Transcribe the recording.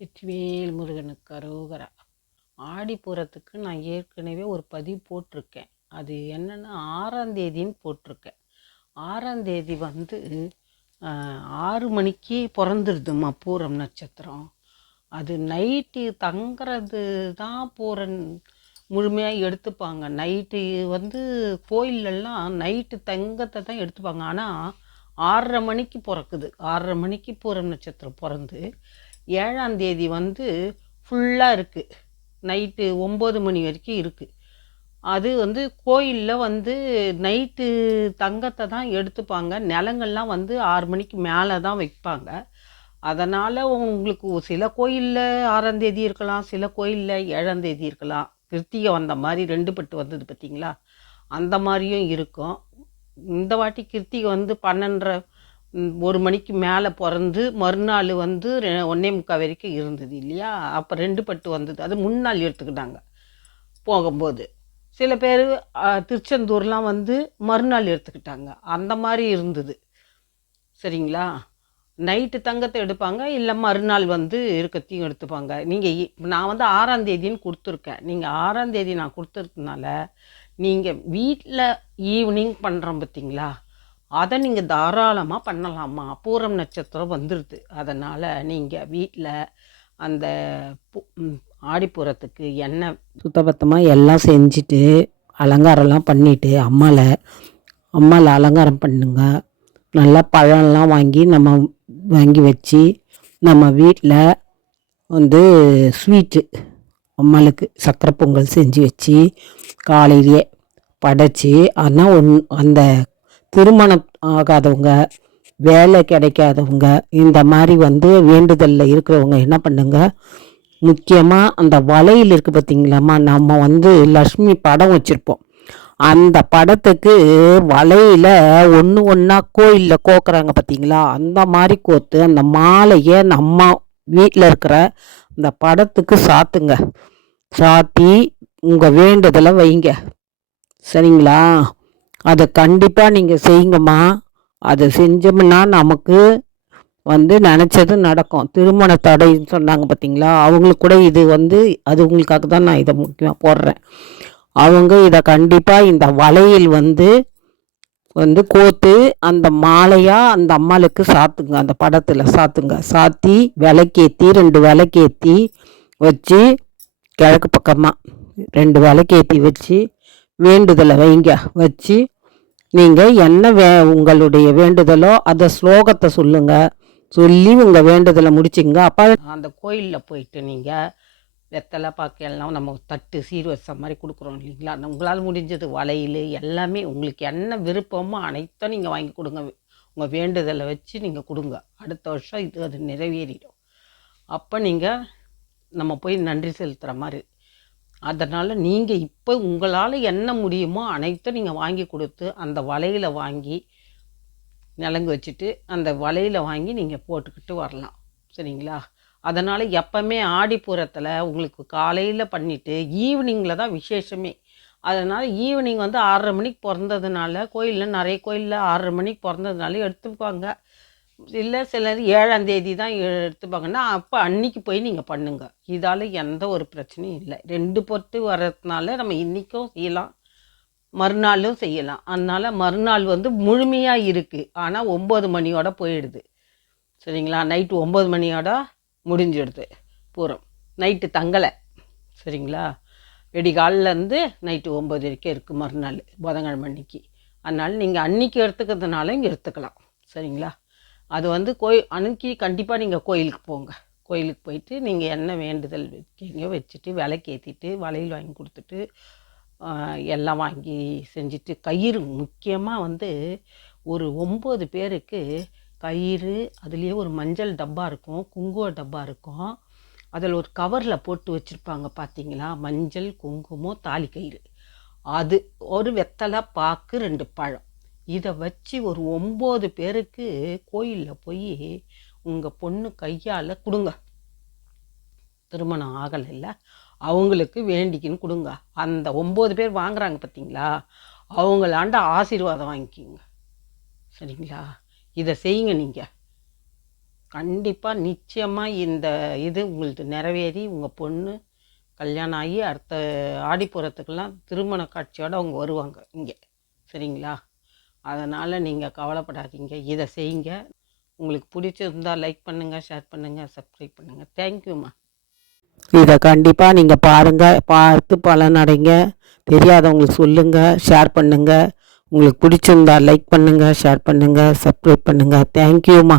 வெற்றிவேல் முருகனுக்கு அரோகரா. ஆடிப்பூரத்துக்கு நான் ஏற்கனவே ஒரு பதிவு போட்டிருக்கேன். அது என்னென்னா ஆறாந்தேதின்னு போட்டிருக்கேன். ஆறாந்தேதி வந்து ஆறு மணிக்கு பிறந்துருதுமா பூரம் நட்சத்திரம். அது நைட்டு தங்குறது தான் பூரன் முழுமையாக எடுத்துப்பாங்க. நைட்டு வந்து கோயிலெல்லாம் நைட்டு தங்கத்தை தான் எடுத்துப்பாங்க. ஆனால் ஆறரை மணிக்கு பிறக்குது. ஆறரை மணிக்கு பூரம் நட்சத்திரம் பிறந்து ஏழாம் தேதி வந்து ஃபுல்லாக இருக்குது நைட்டு ஒம்பது மணி வரைக்கும் இருக்குது அது வந்து கோயிலில் வந்து நைட்டு தங்கத்தை தான் எடுத்துப்பாங்க. நிலங்கள்லாம் வந்து ஆறு மணிக்கு மேலே தான் வைப்பாங்க. அதனால் உங்களுக்கு சில கோயிலில் ஆறாம் தேதி இருக்கலாம் சில கோயிலில் ஏழாம் தேதி இருக்கலாம். கிருத்திகை வந்த மாதிரி ரெண்டு பட்டு வந்தது பார்த்தீங்களா அந்த மாதிரியும் இருக்கும். இந்த வாட்டி கிருத்திகை வந்து பன்னெண்டரை ஒரு மணிக்கு மேலே பிறந்து மறுநாள் வந்து ரெ- முக்கால் வரைக்கும் இருந்தது இல்லையா? அப்போ ரெண்டு பட்டு வந்தது. அது முன்னாள் எடுத்துக்கிட்டாங்க போகும்போது. சில பேர் திருச்செந்தூர்லாம் வந்து மறுநாள் எடுத்துக்கிட்டாங்க. அந்த மாதிரி இருந்தது. சரிங்களா? நைட்டு தங்கத்தை எடுப்பாங்க இல்லை மறுநாள் வந்து இருக்கத்தையும் எடுத்துப்பாங்க. நீங்கள் நான் வந்து ஆறாம் தேதின்னு கொடுத்துருக்கேன். நீங்கள் ஆறாம் தேதி நான் கொடுத்துருக்கனால நீங்கள் வீட்டில் ஈவினிங் பண்ணுறோம் பார்த்தீங்களா அதை நீங்கள் தாராளமாக பண்ணலாமா? பூரம் நட்சத்திரம் வந்துடுது அதனால் நீங்கள் வீட்டில் அந்த ஆடிப்புறத்துக்கு ஆடிப்பூரத்துக்கு எண்ணெய் சுத்தபத்தமாக எல்லாம் செஞ்சுட்டு அலங்காரம்லாம் பண்ணிவிட்டு அம்மாவை அம்மாவில் அலங்காரம் பண்ணுங்க. நல்லா பழம்லாம் வாங்கி நம்ம வாங்கி வச்சு நம்ம வீட்டில் வந்து ஸ்வீட்டு அம்மாளுக்கு சக்கரை பொங்கல் செஞ்சு வச்சு காலையிலேயே படைச்சி ஆனால் ஒன் அந்த திருமணம் ஆகாதவங்க வேலை கிடைக்காதவங்க இந்த மாதிரி வந்து வேண்டுதலில் இருக்கிறவங்க என்ன பண்ணுங்க? முக்கியமாக அந்த வலையில் இருக்குது பார்த்தீங்களாம்மா நம்ம வந்து லக்ஷ்மி படம் வச்சுருப்போம். அந்த படத்துக்கு வலையில் ஒன்று ஒன்றா கோயிலில் கோக்குறாங்க பார்த்தீங்களா? அந்த மாதிரி கோத்து அந்த மாலையை நம்ம வீட்டில் இருக்கிற அந்த படத்துக்கு சாத்துங்க. சாத்தி உங்கள் வேண்டுதலை வைங்க. சரிங்களா? அதை கண்டிப்பாக நீங்கள் செய்யுங்கம்மா. அதை செஞ்சோம்னா நமக்கு வந்து நினச்சது நடக்கும். திருமண தடைன்னு சொன்னாங்க பார்த்தீங்களா அவங்களுக்கு கூட இது வந்து அது உங்களுக்காக தான் நான் இதை முக்கியமாக போடுறேன். அவங்க இதை கண்டிப்பாக இந்த வலையில் வந்து வந்து கோத்து அந்த மாலையாக அந்த அம்மாளுக்கு சாத்துங்க. அந்த படத்தில் சாத்துங்க. சாத்தி விளக்கேற்றி ரெண்டு விளக்கேற்றி வச்சு கிழக்கு பக்கமாக ரெண்டு விளக்கேற்றி வச்சு வேண்டுதலை வைங்க. வச்சு நீங்கள் என்ன வே உங்களுடைய வேண்டுதலோ அதை ஸ்லோகத்தை சொல்லுங்க. சொல்லி உங்கள் வேண்டுதலை முடிச்சிங்க. அப்போ அந்த கோயிலில் போயிட்டு நீங்கள் வெத்தலை பாக்கு எல்லாம் நம்ம தட்டு சீர்வரிசை மாதிரி கொடுக்குறோம் இல்லைங்களா? உங்களால் முடிஞ்சது வளையல் எல்லாமே உங்களுக்கு என்ன விருப்பமோ அனைத்தும் நீங்கள் வாங்கி கொடுங்க. உங்கள் வேண்டுதலை வச்சு நீங்கள் கொடுங்க. அடுத்த வருஷம் இது அது நிறைவேறிடும். அப்போ நீங்கள் நம்ம போய் நன்றி செலுத்துகிற மாதிரி அதனால் நீங்கள் இப்போ உங்களால் என்ன முடியுமோ அனைத்தும் நீங்கள் வாங்கி கொடுத்து அந்த வலையில் வாங்கி நிலங்கு வச்சுட்டு அந்த வலையில் வாங்கி நீங்கள் போட்டுக்கிட்டு வரலாம். சரிங்களா? அதனால் எப்போவுமே ஆடிப்புறத்தில் உங்களுக்கு காலையில் பண்ணிவிட்டு ஈவினிங்கில் தான் விசேஷமே. அதனால் ஈவினிங் வந்து ஆறரை மணிக்கு பிறந்ததுனால கோயிலில் நிறைய கோயிலில் ஆறரை மணிக்கு பிறந்ததுனால எடுத்துப்பாங்க இல்லை சிலர் ஏழாம் தேதி தான் எடுத்துப்பாங்கன்னா அப்போ அன்னைக்கு போய் நீங்கள் பண்ணுங்க. இதால் எந்த ஒரு பிரச்சனையும் இல்லை. ரெண்டு பொட்டு வர்றதுனால நம்ம இன்றைக்கும் செய்யலாம். மறுநாளும் செய்யலாம். அதனால் மறுநாள் வந்து முழுமையாக இருக்குது ஆனால் ஒம்பது மணியோட போயிடுது. சரிங்களா? நைட்டு ஒம்பது மணியோட முடிஞ்சிடுது. பூரம். நைட்டு தங்கலை. சரிங்களா? வெடிகாலிலேருந்து நைட்டு ஒம்பது வரைக்கும் இருக்குது மறுநாள் புதன்கிழமை அன்னைக்கு. அதனால் நீங்கள் அன்னைக்கு எடுத்துக்கிறதுனால இங்கே எடுத்துக்கலாம். சரிங்களா? அது வந்து கோயில் அன்னைக்கு கண்டிப்பாக நீங்கள் கோயிலுக்கு போங்க. கோயிலுக்கு போயிட்டு நீங்கள் என்ன வேண்டுதல் வைக்கீங்க வச்சுட்டு விலைக்கேற்றிட்டு வளையல் வாங்கி கொடுத்துட்டு எல்லாம் வாங்கி செஞ்சுட்டு கயிறு முக்கியமாக வந்து ஒரு ஒம்பது பேருக்கு கயிறு அதுலேயே ஒரு மஞ்சள் டப்பா இருக்கும் குங்கும டப்பா இருக்கும். அதில் ஒரு கவரில் போட்டு வச்சுருப்பாங்க பார்த்தீங்களா மஞ்சள் குங்குமம் தாலி கயிறு. அது ஒரு வெத்தலை பாக்கு ரெண்டு பழம். இதை வச்சு ஒரு ஒம்பது பேருக்கு கோயிலில் போய் உங்கள் பொண்ணு கையால் கொடுங்க. திருமணம் ஆகலைல்ல அவங்களுக்கு வேண்டிக்கின்னு கொடுங்க. அந்த ஒம்பது பேர் வாங்குறாங்க பார்த்தீங்களா அவங்களாண்ட ஆசீர்வாதம் வாங்கிக்கிங்க. சரிங்களா? இதை செய்யுங்க நீங்கள் கண்டிப்பாக நிச்சயமாக இந்த இது உங்களுக்கு நிறைவேறி உங்கள் பொண்ணு கல்யாணம் ஆகி அடுத்த ஆடிப்புறத்துக்கெல்லாம் திருமண காட்சியோடு அவங்க வருவாங்க இங்கே. சரிங்களா? அதனால் நீங்கள் கவலைப்படாதீங்க. இதை செய்யுங்க. உங்களுக்கு பிடிச்சிருந்தா லைக் பண்ணுங்கள் ஷேர் பண்ணுங்கள் சப்ஸ்கிரைப் பண்ணுங்கள் தேங்க்யூம்மா இதை கண்டிப்பாக நீங்கள் பாருங்கள் பார்த்து பலனடைங்க. தெரியாதவங்களுக்கு சொல்லுங்கள் ஷேர் பண்ணுங்கள் உங்களுக்கு பிடிச்சிருந்தா லைக் பண்ணுங்கள் ஷேர் பண்ணுங்கள் சப்ஸ்கிரைப் பண்ணுங்கள் தேங்க்யூம்மா